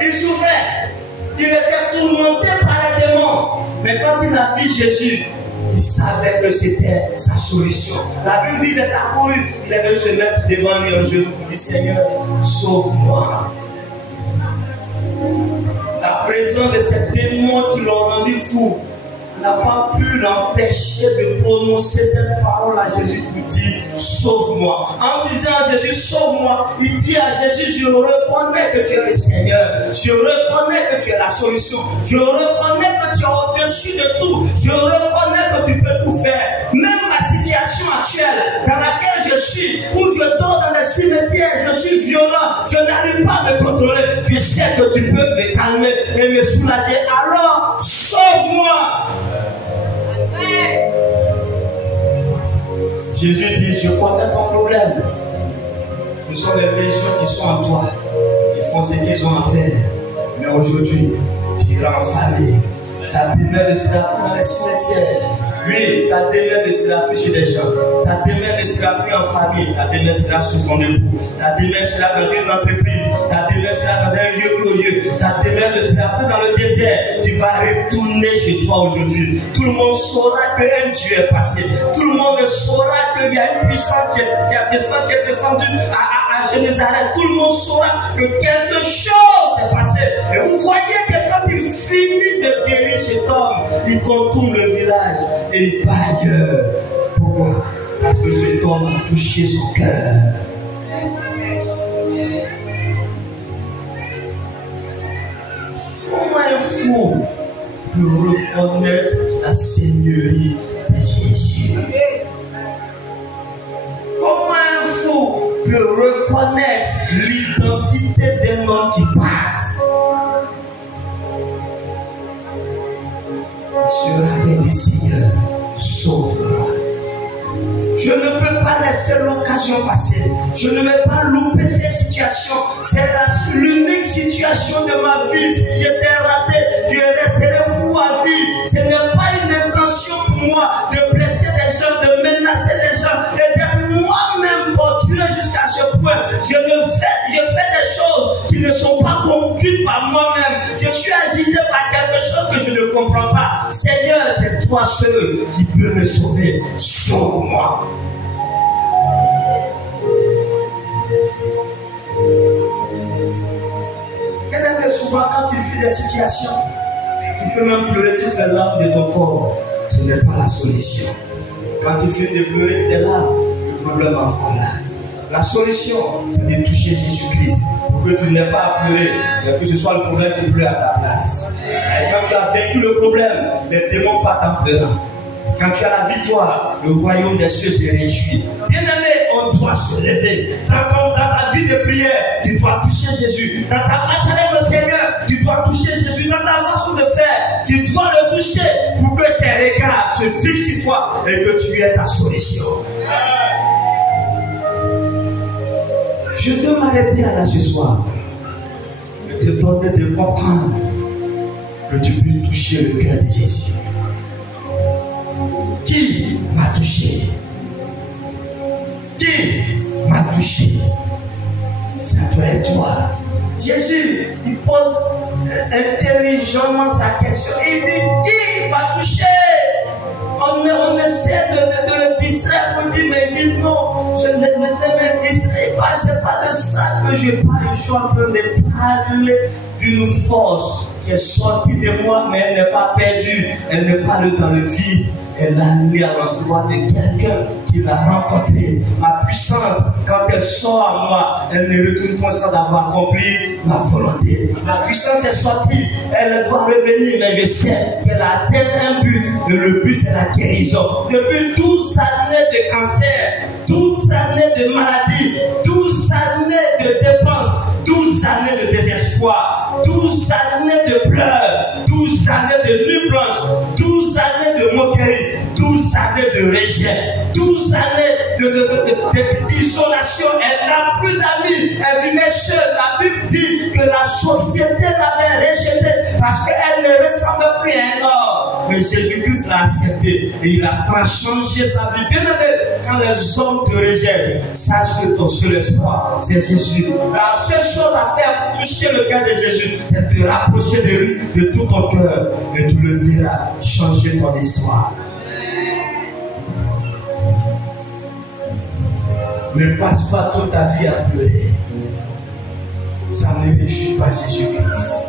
il souffrait, il était tourmenté par les démons. Mais quand il a vu Jésus, il savait que c'était sa solution. La Bible dit qu'il est accouru, il avait se mettre devant lui un genou pour dire, Seigneur, sauve-moi. La présence de ces démons qui l'ont rendu fou n'a pas pu l'empêcher de prononcer cette parole à Jésus qui dit, sauve-moi. En disant à Jésus, sauve-moi, il dit à Jésus, je reconnais que tu es le Seigneur. Je reconnais que tu es la solution. Je reconnais que tu es au-dessus de tout. Je reconnais que tu peux tout faire. Même ma situation situation actuelle dans laquelle je suis, où je dors dans des cimetières, je suis violent, je n'arrive pas à me contrôler, je sais que tu peux me calmer et me soulager. Alors, sauve-moi. Jésus dit, je connais ton problème. Ce sont les légions qui sont en toi, qui font ce qu'ils ont à faire. Mais aujourd'hui, tu iras en famille. Ta demeure ne sera plus dans les cimetières. Oui, ta demeure ne sera plus chez les gens. Ta demeure ne sera plus en famille. Ta demeure sera sous ton époux. Ta demeure sera dans une entreprise. Ta demeure sera dans un lieu glorieux. Ta demeure ne sera plus dans le désert. Tu vas retourner chez toi aujourd'hui. Tout le monde saura qu'un Dieu est passé. Tout le monde saura qu'il y a une puissance qui est descendue à Jérusalem. Tout le monde saura que quelque chose s'est passé. Et vous voyez que quand il finit de guérir cet homme, il contourne le village et il part ailleurs. Pourquoi? Parce que cet homme a touché son cœur. Comment un fou peut reconnaître la seigneurie de Jésus? Comment un fou peut reconnaître l'identité d'un homme qui passe? Sera béni, Seigneur, sauve-moi. Je ne peux pas laisser l'occasion passer. Je ne vais pas louper cette situation. C'est l'unique situation de ma vie. Si j'étais raté, je resterai fou à vie. Ce n'est pas une intention pour moi de blesser des gens, de menacer des gens et d'être moi-même torturé jusqu'à ce point. Je fais des choses qui ne sont pas conduites par moi-même. Je suis agité par quelque chose que je ne comprends pas. Seigneur, c'est toi seul qui peux me sauver. Sauve-moi. Mesdames, souvent quand tu vis des situations, tu peux même pleurer toutes les larmes de ton corps. Ce n'est pas la solution. Quand tu finis de pleurer tes larmes, le problème est encore là. La solution, c'est de toucher Jésus-Christ. Pour que tu n'aies pas à pleurer, mais que ce soit le problème qui pleure à ta place. Et quand tu as vaincu le problème, les démons partent en pleurant. Quand tu as la victoire, le royaume des cieux se réjouit. Bien-aimé, on doit se lever. Dans ta vie de prière, tu dois toucher Jésus. Dans ta marche avec le Seigneur, tu dois toucher Jésus. Dans ta façon de faire, tu dois le toucher pour que ses regards se fixent sur toi et que tu aies ta solution. Je veux m'arrêter là ce soir et te donner de comprendre que tu peux toucher le cœur de Jésus. Qui m'a touché? Qui m'a touché? Ça doit être toi. Jésus, il pose intelligemment sa question. Il dit, qui m'a touché? On essaie de le distraire pour dire, mais il dit non, je ne me distrais pas, c'est pas de ça que je parle. Je suis en train de parler d'une force qui est sortie de moi, mais elle n'est pas perdue, elle n'est pas dans le vide. Elle a allé à l'endroit de quelqu'un qui l'a rencontré. Ma puissance, quand elle sort à moi, elle ne retourne pas sans avoir accompli ma volonté. Ma puissance est sortie, elle doit revenir, mais je sais qu'elle a atteint un but. Et le but, c'est la guérison. Depuis 12 années de cancer, 12 années de maladie, 12 années de dépenses, 12 années de désespoir, 12 années de pleurs, 12 années de nuit blanche, 12 années de moquerie, 12 années de rejet, 12 années d'isolation. Elle n'a plus d'amis, elle vivait seule. La Bible dit que la société l'avait rejetée parce qu'elle ne ressemblait plus à un homme. Mais Jésus-Christ l'a accepté et il a changé sa vie. Bien aimé, quand les hommes te rejettent, sache que ton seul espoir, c'est Jésus. La seule chose à faire pour toucher le cœur de Jésus, c'est de te rapprocher de lui de tout ton cœur et tu le verras changer ton histoire. Ne passe pas toute ta vie à pleurer. Ça ne réjouit pas Jésus-Christ.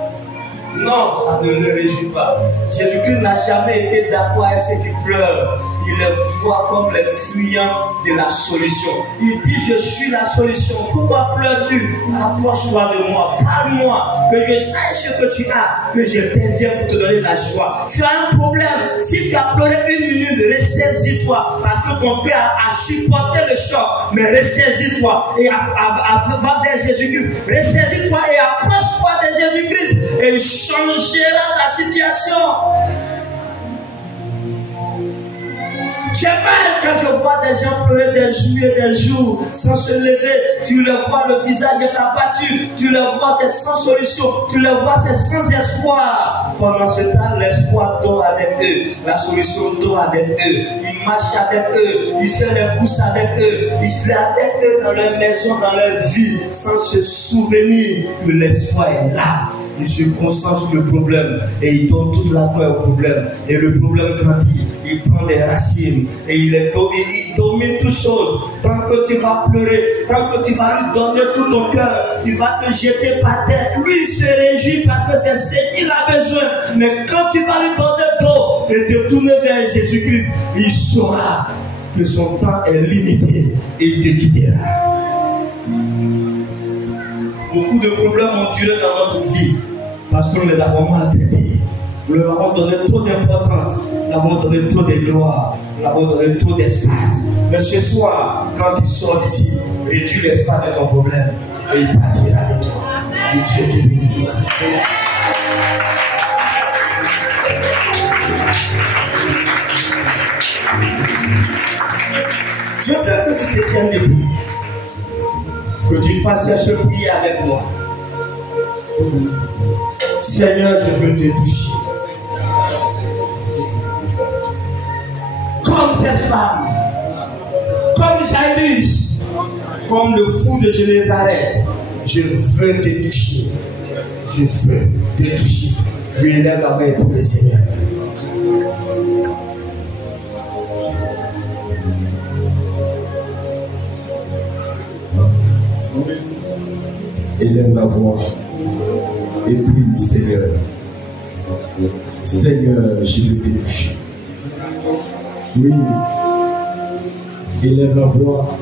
Non, ça ne le réjouit pas. Jésus-Christ n'a jamais été d'accord avec ceux qui pleurent. il les voit comme les fuyants de la solution. Il dit, je suis la solution. Pourquoi pleures-tu? Approche-toi de moi, parle-moi, que je sache ce que tu as, que je devienne pour te donner la joie. Tu as un problème. Si tu as pleuré 1 minute, ressaisis-toi, parce que ton père a supporté le choc, mais ressaisis-toi et va vers Jésus-Christ. Ressaisis-toi et approche-toi de Jésus-Christ et il changera ta situation. J'ai mal quand je vois des gens pleurer des jours et des jours sans se lever. Tu le vois, le visage est abattu. Tu le vois, c'est sans solution. Tu le vois, c'est sans espoir. Pendant ce temps, l'espoir dort avec eux. La solution dort avec eux. Il marche avec eux. Il fait les courses avec eux. Il est avec eux dans leur maison, dans leur vie, sans se souvenir que l'espoir est là. Il se concentre sur le problème et il donne toute la gloire au problème. Et le problème grandit, il prend des racines et il domine toutes choses. Tant que tu vas pleurer, tant que tu vas lui donner tout ton cœur, tu vas te jeter par terre. Lui, il se réjouit parce que c'est ce qu'il a besoin. Mais quand tu vas lui donner tout et te tourner vers Jésus-Christ, il saura que son temps est limité et il te quittera. Beaucoup de problèmes ont duré dans notre vie parce que nous les avons maltraités. Nous leur avons donné trop d'importance, nous avons donné trop de gloire, nous avons donné trop d'espace. Mais ce soir, quand tu sors d'ici, réduis l'espace de ton problème et il partira de toi. Que Dieu te bénisse. Je veux que tu te tiennes debout. Que tu fasses ce prier avec moi. Seigneur, je veux te toucher. Comme cette femme, comme Jairus, comme le fou de Génézareth, je veux te toucher. Je veux te toucher. Lui lève la main pour le Seigneur. Élève la voix et prie, Seigneur. Seigneur, je veux te toucher. Oui, élève la voix